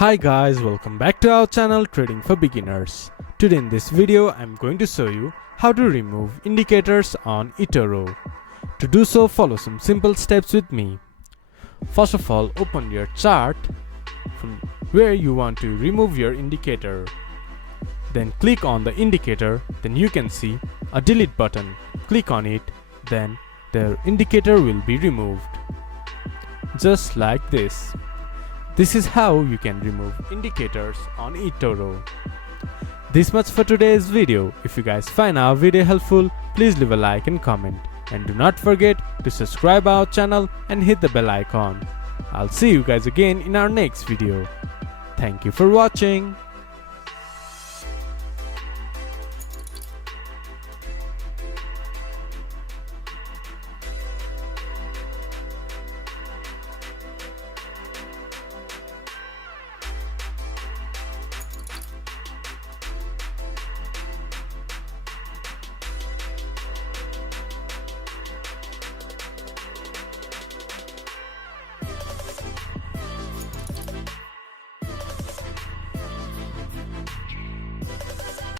Hi guys, welcome back to our channel Trading for Beginners. Today in this video I'm going to show you how to remove indicators on Etoro. To do so, follow some simple steps with me. First of all, open your chart from where you want to remove your indicator. Then click on the indicator, then you can see a delete button. Click on it, then the indicator will be removed. Just like this. This is how you can remove indicators on Etoro. This much for today's video. If you guys find our video helpful, please leave a like and comment. And do not forget to subscribe our channel and hit the bell icon. I'll see you guys again in our next video. Thank you for watching.